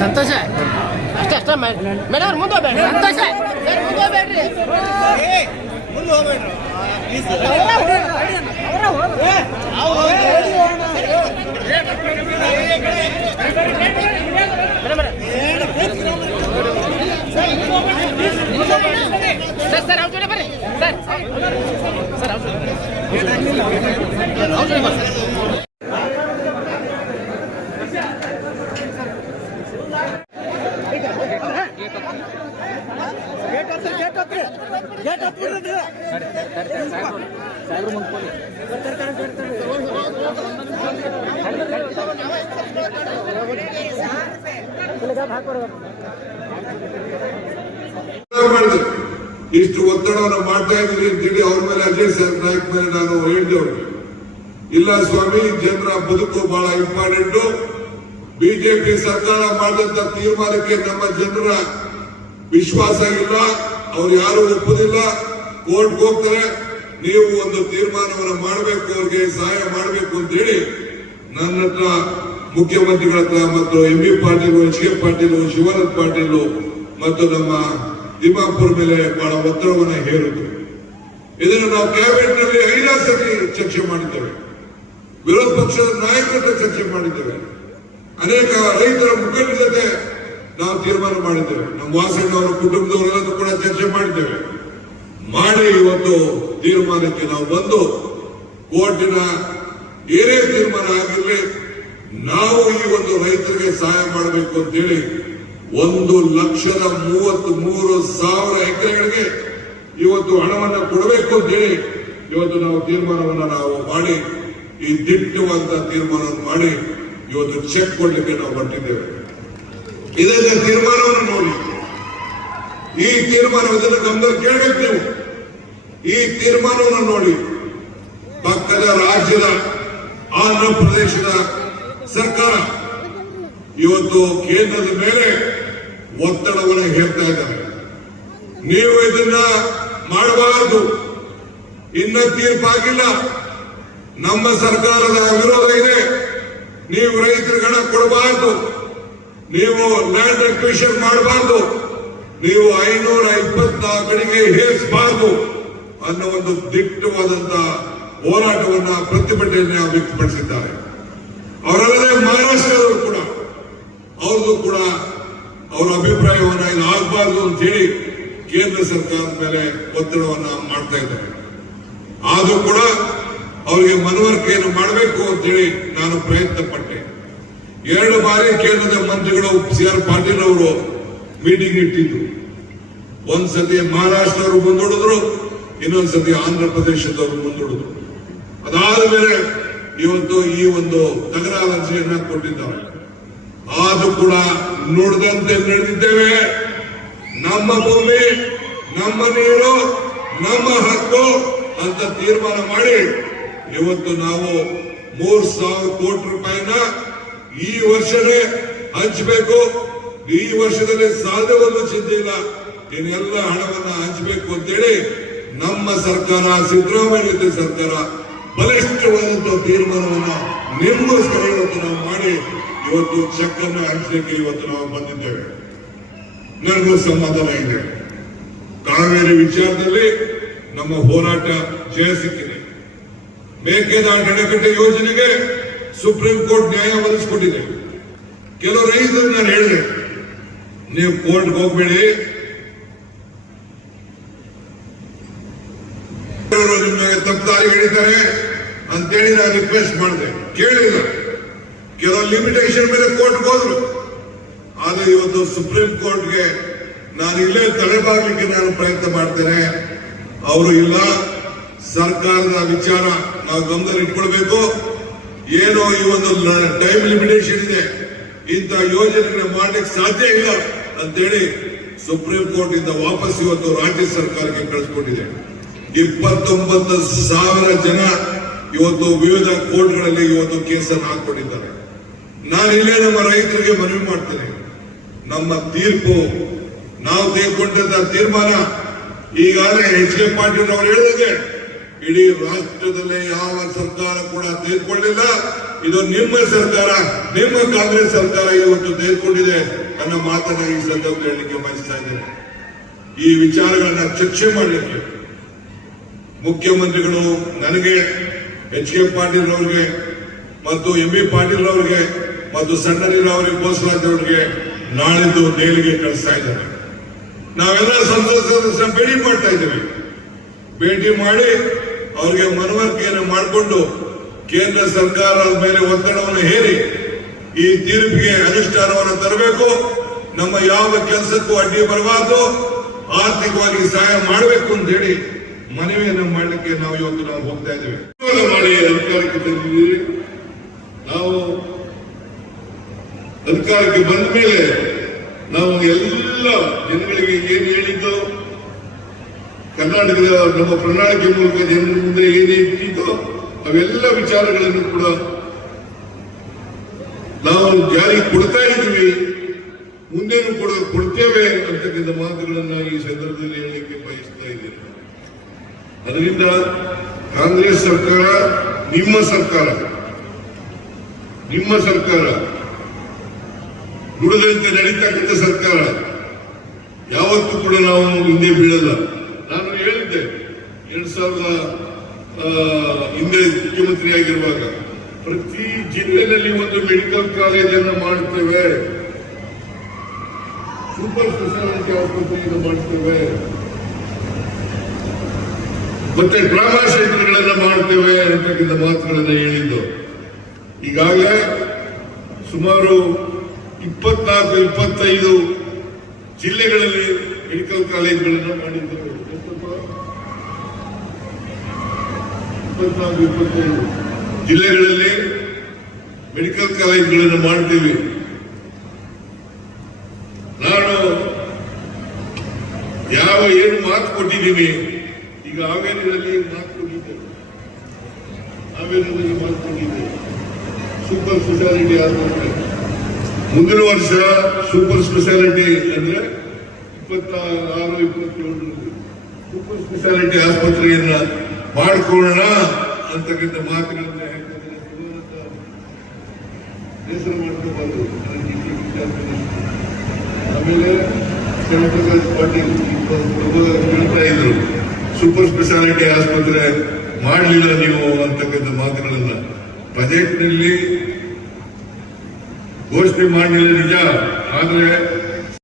ಸಂತೋಷ ಅಷ್ಟೇ ಅಷ್ಟೇ ಮೇಡಮ್ ಮುಂದೆ ಹೋಗ್ಬೇಡ್ರಿ. ಸಂತೋಷ ಮುಂದೆ ಹೋಗ್ಬೇಡ್ರಿ. ಮುಂದೆ ಹೋಗ್ಬೇಡ್ರಿ. ಸರ್ ಸರ್ ಅವ್ರ ಜೊತೆ ಬರ್ರಿ ಸರ್. ಸರ್ ಅವ್ರ ಜೊತೆ ಬರ್ರಿ. ಇಷ್ಟು ಒತ್ತಡವನ್ನು ಮಾಡ್ತಾ ಇದ್ದೀರಿ ಅಂತೇಳಿ ಅವ್ರ ಮೇಲೆ ಅಜಯ್ ಸರ್ ನಾಯಕ್ ಮೇಲೆ ನಾನು ಹೇಳಿದೆವು. ಇಲ್ಲ ಸ್ವಾಮಿ, ಜನರ ಬದುಕು ಬಹಳ ಇಂಪಾರ್ಟೆಂಟ್. ಬಿಜೆಪಿ ಸರ್ಕಾರ ಮಾಡಿದಂತ ತೀರ್ಮಾನಕ್ಕೆ ನಮ್ಮ ಜನರ ವಿಶ್ವಾಸ ಇಲ್ಲ, ಅವ್ರು ಯಾರು ಒಪ್ಪುದಿಲ್ಲ, ಕೋರ್ಟ್ಗೆ ಹೋಗ್ತಾರೆ. ನೀವು ಒಂದು ತೀರ್ಮಾನವನ್ನು ಮಾಡಬೇಕು, ಅವ್ರಿಗೆ ಸಹಾಯ ಮಾಡಬೇಕು ಅಂತ ಹೇಳಿ ನನ್ನ ಹತ್ರ ಮುಖ್ಯಮಂತ್ರಿಗಳ ಹತ್ರ ಮತ್ತು M B Patil, H K Patil, Shivanath Patil ಮತ್ತು ನಮ್ಮ ತಿಮ್ಮಾಪುರ ಮೇಲೆ ಬಹಳ ಒತ್ತಡವನ್ನು ಹೇರಿದ್ರು. ಇದನ್ನು ನಾವು ಕ್ಯಾಬಿನೆಟ್ ನಲ್ಲಿ 5 ಸತಿ ಚರ್ಚೆ ಮಾಡಿದ್ದೇವೆ. ವಿರೋಧ ಪಕ್ಷದ ನಾಯಕರ ಜೊತೆ ಚರ್ಚೆ ಮಾಡಿದ್ದೇವೆ. ಅನೇಕ ರೈತರ ಮುಖಂಡರ ಜೊತೆ ನಾವು ತೀರ್ಮಾನ ಮಾಡಿದ್ದೇವೆ. ನಮ್ಮ ವಾಸಣ್ಣ ಅವರ ಕುಟುಂಬದವರೆಲ್ಲರೂ ಕೂಡ ಚರ್ಚೆ ಮಾಡಿದ್ದೇವೆ. ಮಾಡಿ ಇವತ್ತು ತೀರ್ಮಾನಕ್ಕೆ ನಾವು ಬಂದು ಕೋರ್ಟಿನ ಏನೇ ತೀರ್ಮಾನ ಆಗಿರಲಿ, ನಾವು ಈ ಒಂದು ರೈತರಿಗೆ ಸಹಾಯ ಮಾಡಬೇಕು ಅಂತೇಳಿ 1,33,000 ಎಕರೆಗಳಿಗೆ ಇವತ್ತು ಹಣವನ್ನು ಕೊಡಬೇಕು ಅಂತೇಳಿ ಇವತ್ತು ನಾವು ತೀರ್ಮಾನವನ್ನು ನಾವು ಮಾಡಿ, ಈ ದಿಟ್ಟವಾದ ತೀರ್ಮಾನವನ್ನು ಮಾಡಿ ಇವತ್ತು ಚೆಕ್ ಕೊಡ್ಲಿಕ್ಕೆ ನಾವು ಹೊರಟಿದ್ದೇವೆ. ಇದನ್ನ ತೀರ್ಮಾನವನ್ನು ನೋಡಿ, ಈ ತೀರ್ಮಾನವನ್ನು ಗಮನ ಕೇಳಬೇಕು ನೀವು. ಈ ತೀರ್ಮಾನವನ್ನು ನೋಡಿ, ಪಕ್ಕದ ರಾಜ್ಯದ ಆಂಧ್ರ ಪ್ರದೇಶದ ಸರ್ಕಾರ ಇವತ್ತು ಕೇಂದ್ರದ ಮೇಲೆ ಒತ್ತಡವನ್ನು ಹೇರ್ತಾ ಇದ್ದಾರೆ. ನೀವು ಇದನ್ನ ಮಾಡಬಾರದು, ಇನ್ನ ತೀರ್ಪಾಗಿಲ್ಲ, ನಮ್ಮ ಸರ್ಕಾರದ ವಿರೋಧ ಇದೆ, ನೀವು ರೈತರಿಗೆ ಹಣ ಕೊಡಬಾರದು, ನೀವು ಲ್ಯಾಂಡ್ ಅಕ್ವಿಷನ್ ಮಾಡಬಾರದು, ನೀವು 524 ಕಡೆಗೆ ಹೇರಿಸಬಾರದು ಅನ್ನೋ ಒಂದು ದಿಟ್ಟವಾದಂತ ಹೋರಾಟವನ್ನ, ಪ್ರತಿಭಟನೆಯನ್ನು ವ್ಯಕ್ತಪಡಿಸಿದ್ದಾರೆ. ಅವರಲ್ಲದೆ ಮಹಾರಾಷ್ಟ್ರದವರು ಕೂಡ ಅವ್ರದ್ದು ಕೂಡ ಅವರ ಅಭಿಪ್ರಾಯವನ್ನ ಇದು ಆಗಬಾರದು ಅಂತ ಹೇಳಿ ಕೇಂದ್ರ ಸರ್ಕಾರದ ಮೇಲೆ ಒತ್ತಡವನ್ನ ಮಾಡ್ತಾ ಇದ್ದಾರೆ. ಆದ್ರೂ ಕೂಡ ಅವರಿಗೆ ಮನವರಿಕೆಯನ್ನು ಮಾಡಬೇಕು ಅಂತ ಹೇಳಿ ನಾನು ಪ್ರಯತ್ನ ಪಟ್ಟೆ. 2 ಬಾರಿ ಕೇಂದ್ರದ ಮಂತ್ರಿಗಳು CR ಪಾಟೀಲ್ ಅವರು ಮೀಟಿಂಗ್ ಇಟ್ಟಿದ್ರು. ಒಂದ್ಸತಿ ಮಹಾರಾಷ್ಟ್ರವರು ಮುಂದೂಡಿದ್ರು, ಇನ್ನೊಂದ್ಸತಿ ಆಂಧ್ರ ಪ್ರದೇಶದವರು ಮುಂದೂಡಿದ್ರು. ಅದಾದ ಮೇಲೆ ಇವತ್ತು ಈ ಒಂದು ತಕರಾರು ಅರ್ಜಿಯನ್ನ ಕೊಟ್ಟಿದ್ದಾರೆ. ಆದ್ರೂ ಕೂಡ ನುಡಿದಂತೆ ನಡೆದಿದ್ದೇವೆ. ನಮ್ಮ ಭೂಮಿ, ನಮ್ಮ ನೀರು, ನಮ್ಮ ಹಕ್ಕು ಅಂತ ತೀರ್ಮಾನ ಮಾಡಿ ಇವತ್ತು ನಾವು 3,000 ಕೋಟಿ ರೂಪಾಯಿನ ಈ ವರ್ಷನೇ ಹಂಚಬೇಕು. ಈ ವರ್ಷದಲ್ಲಿ ಸಾಲವನ್ನು ಚಿಂತೆ ಇಲ್ಲ, ಇನ್ನೆಲ್ಲ ಹಣವನ್ನ ಹಂಚಬೇಕು ಅಂತೇಳಿ ನಮ್ಮ ಸರ್ಕಾರ, ಸಿದ್ದರಾಮಯ್ಯ ಸರ್ಕಾರ ಬಲಿಷ್ಠವಾದಂತಹ ತೀರ್ಮಾನವನ್ನ ನಿಮಗೋಸ್ಕರ ಇವತ್ತು ನಾವು ಮಾಡಿ ಇವತ್ತು ಚೆಕ್ ಅನ್ನು ಹಂಚಲಿಕ್ಕೆ ಇವತ್ತು ನಾವು ಬಂದಿದ್ದೇವೆ. ನನಗೂ ಸಮಾಧಾನ ಇದೆ. ಕಾವೇರಿ ವಿಚಾರದಲ್ಲಿ ನಮ್ಮ ಹೋರಾಟ ಜಯ ಸಿಕ್ಕಿದೆ. ಮೇಕೆದಾಟು ಅಣೆಕಟ್ಟೆ ಯೋಜನೆಗೆ ಸುಪ್ರೀಂ ಕೋರ್ಟ್ ನ್ಯಾಯ ಒದಗಿಸಿಕೊಟ್ಟಿದೆ. ಕೆಲವು ರೈತರು ನಾನು ಹೇಳಿದೆ, ನೀವು ಕೋರ್ಟ್ಗೆ ಹೋಗ್ಬೇಡಿ, ನಿಮಗೆ ತಪ್ಪದಾರಿ ಹಿಡಿತಾರೆ ಅಂತೇಳಿ ನಾನು ರಿಕ್ವೆಸ್ಟ್ ಮಾಡಿದೆ. ಕೇಳಿಲ್ಲ. ಕೆಲವು ಲಿಮಿಟೇಷನ್ ಮೇಲೆ ಕೋರ್ಟ್ಗೆ ಹೋದ್ರು. ಆದ್ರೆ ಇವತ್ತು ಸುಪ್ರೀಂ ಕೋರ್ಟ್ಗೆ ನಾನು ಇಲ್ಲೇ ತಲೆಬಾಗಲಿಕ್ಕೆ ನಾನು ಪ್ರಯತ್ನ ಮಾಡ್ತೇನೆ. ಅವರು ಇಲ್ಲ, ಸರ್ಕಾರದ ವಿಚಾರ ನಾವು ಗಮನದಲ್ಲಿ ಇಟ್ಕೊಳ್ಬೇಕು. ಏನೋ ಈ ಒಂದು ಟೈಮ್ ಲಿಮಿಟೇಷನ್ ಇದೆ, ಇಂಥ ಯೋಜನೆಗಳನ್ನ ಮಾಡ್ಲಿಕ್ಕೆ ಸಾಧ್ಯ ಇಲ್ಲ ಅಂತೇಳಿ ಸುಪ್ರೀಂ ಕೋರ್ಟ್ ಇಂದ ವಾಪಸ್ ಇವತ್ತು ರಾಜ್ಯ ಸರ್ಕಾರಕ್ಕೆ ಕಳಿಸ್ಕೊಟ್ಟಿದೆ. 29,000 ಜನ ಇವತ್ತು ವಿವಿಧ ಕೋರ್ಟ್ಗಳಲ್ಲಿ ಇವತ್ತು ಕೇಸನ್ನು ಹಾಕೊಂಡಿದ್ದಾರೆ. ನಾನು ಇಲ್ಲೇ ನಮ್ಮ ರೈತರಿಗೆ ಮನವಿ ಮಾಡ್ತೇನೆ, ನಮ್ಮ ತೀರ್ಪು ನಾವು ತೆಗೆದುಕೊಂಡಂತ ತೀರ್ಮಾನ ಈಗಾಗಲೇ ಎಚ್ ಕೆ ಪಾಟೀಲ್ ಅವರು ಹೇಳಿದಂಗೆ ಇಡೀ ರಾಷ್ಟ್ರದಲ್ಲೇ ಯಾವ ಸರ್ಕಾರ ಕೂಡ ತೆಗೆದುಕೊಂಡಿಲ್ಲ. ಇದು ನಿಮ್ಮ ಸರ್ಕಾರ, ನಿಮ್ಮ ಕಾಂಗ್ರೆಸ್ ಸರ್ಕಾರ ಇವತ್ತು ತೆಗೆದುಕೊಂಡಿದೆ ಅನ್ನೋ ಮಾತನ್ನ ಈ ಸಂದರ್ಭದಲ್ಲಿ ಹೇಳಲಿಕ್ಕೆ ಬಯಸ್ತಾ ಇದ್ದೇನೆ. ಈ ವಿಚಾರಗಳನ್ನ ಚರ್ಚೆ ಮಾಡಲಿಕ್ಕೆ ಮುಖ್ಯಮಂತ್ರಿಗಳು ನನಗೆ, ಎಚ್ ಕೆ ಪಾಟೀಲ್ ಅವರಿಗೆ ಮತ್ತು ಎಂ ಬಿ ಪಾಟೀಲ್ ಅವರಿಗೆ ಮತ್ತು ಸಣ್ಣನೀರಾವರಿ ಬೋಸರಾಜ್ ಅವರಿಗೆ ನಾಳಿದ್ದು ದೆಹಲಿಗೆ ಕಳಿಸ್ತಾ ಇದ್ದಾರೆ. ನಾವೆಲ್ಲ ಸಂಸತ್ ಸದಸ್ಯರನ್ನ ಭೇಟಿ ಮಾಡ್ತಾ ಇದ್ದೇವೆ. ಭೇಟಿ ಮಾಡಿ ಅವರಿಗೆ ಮನವರಿಕೆಯನ್ನು ಮಾಡಿಕೊಂಡು ಕೇಂದ್ರ ಸರ್ಕಾರದ ಮೇಲೆ ಒತ್ತಡವನ್ನು ಹೇರಿ ಈ ತೀರ್ಪಿಗೆ ಅನುಷ್ಠಾನವನ್ನು ತರಬೇಕು. ನಮ್ಮ ಯಾವ ಕೆಲಸಕ್ಕೂ ಅಡ್ಡಿ ಬರಬಾರದು, ಆರ್ಥಿಕವಾಗಿ ಸಹಾಯ ಮಾಡಬೇಕು ಅಂತ ಹೇಳಿ ಮನವಿಯನ್ನು ಮಾಡಲಿಕ್ಕೆ ನಾವು ಇವತ್ತು ಹೋಗ್ತಾ ಇದ್ದೇವೆ. ಮಾಡಿ ಅಧಿಕಾರಕ್ಕೆ ತಂದಿದ್ದೀವಿ. ನಾವು ಅಧಿಕಾರಕ್ಕೆ ಬಂದ ಮೇಲೆ ನಾವು ಎಲ್ಲ ಜನಗಳಿಗೆ ಏನು ಹೇಳಿದ್ದು, ಕರ್ನಾಟಕದ ನಮ್ಮ ಪ್ರಣಾಳಿಕೆ ಮೂಲಕ ಜನರ ಮುಂದೆ ಏನೇ ಇಟ್ಟಿದ್ದೋ ಅವೆಲ್ಲ ವಿಚಾರಗಳನ್ನು ಕೂಡ ನಾವು ಜಾರಿಗೆ ಕೊಡ್ತಾ ಇದ್ದೀವಿ, ಮುಂದೇನು ಕೂಡ ಕೊಡ್ತೇವೆ ಅಂತಕ್ಕಂಥ ಮಾತುಗಳನ್ನ ಈ ಸಂದರ್ಭದಲ್ಲಿ ಹೇಳಲಿಕ್ಕೆ ಬಯಸ್ತಾ ಇದ್ದೇನೆ. ಅದರಿಂದ ಕಾಂಗ್ರೆಸ್ ಸರ್ಕಾರ ನಿಮ್ಮ ಸರ್ಕಾರ ನುಡಿದಂತೆ ನಡೀತಕ್ಕಂಥ ಸರ್ಕಾರ, ಯಾವತ್ತೂ ಕೂಡ ನಾವು ಹಿಂದೆ ಬೀಳಲ್ಲ. ನಾನು ಹೇಳಿದ್ದೆ 2000 ಹಿಂದೆ ಮುಖ್ಯಮಂತ್ರಿ ಆಗಿರುವಾಗ ಪ್ರತಿ ಜಿಲ್ಲೆಯಲ್ಲಿ ಒಂದು ಮೆಡಿಕಲ್ ಕಾಲೇಜನ್ನು ಮಾಡುತ್ತೇವೆ, ಸೂಪರ್ ಸ್ಪೆಷಾಲಿಟಿ ಆಸ್ಪತ್ರೆಯನ್ನು ಮಾಡುತ್ತೇವೆ, ಮತ್ತೆ ಟ್ರಾಮಾ ಸೆಂಟರ್ಗಳನ್ನು ಮಾಡ್ತೇವೆ ಅಂತಕ್ಕಂಥ ಮಾತುಗಳನ್ನು ಹೇಳಿದ್ದು. ಈಗಾಗಲೇ ಸುಮಾರು 24-25 ಜಿಲ್ಲೆಗಳಲ್ಲಿ ಮೆಡಿಕಲ್ ಕಾಲೇಜುಗಳನ್ನು ಮಾಡಿದ್ದೇವೆ. 24-25 ಜಿಲ್ಲೆಗಳಲ್ಲಿ ಮೆಡಿಕಲ್ ಕಾಲೇಜುಗಳನ್ನು ಮಾಡ್ತೀವಿ. ನಾನು ಏನು ಮಾತು ಕೊಟ್ಟಿದ್ದೀನಿ, ಈಗ ಹಾವೇರಿಯಲ್ಲಿ ಮಾತು ಕೊಟ್ಟಿದ್ದೇವೆ. ಸೂಪರ್ ಸ್ಪೆಷಾಲಿಟಿ ಆಸ್ಪತ್ರೆ ಮುಂದಿನ ವರ್ಷ ಸೂಪರ್ ಸ್ಪೆಷಾಲಿಟಿ ಅಂದ್ರೆ 26-27 ಸೂಪರ್ ಸ್ಪೆಷಾಲಿಟಿ ಆಸ್ಪತ್ರೆಯನ್ನ ಮಾಡಿಕೊಳ್ಳೋಣ ಅಂತಕ್ಕಂಥ ಮಾತುಗಳನ್ನ ಹೆಸರು ಮಾಡ್ಕೋಬಾರ್ದು. ಆಮೇಲೆ ಪಾಟೀಲ್ ಹೇಳ್ತಾ ಇದ್ರು, ಸೂಪರ್ ಸ್ಪೆಷಾಲಿಟಿ ಆಸ್ಪತ್ರೆ ಮಾಡಲಿಲ್ಲ ನೀವು ಅಂತಕ್ಕಂಥ ಮಾತುಗಳನ್ನ ಬಜೆಟ್ನಲ್ಲಿ ಘೋಷಣೆ ಮಾಡಲಿಲ್ಲ ನಿಜ, ಆದರೆ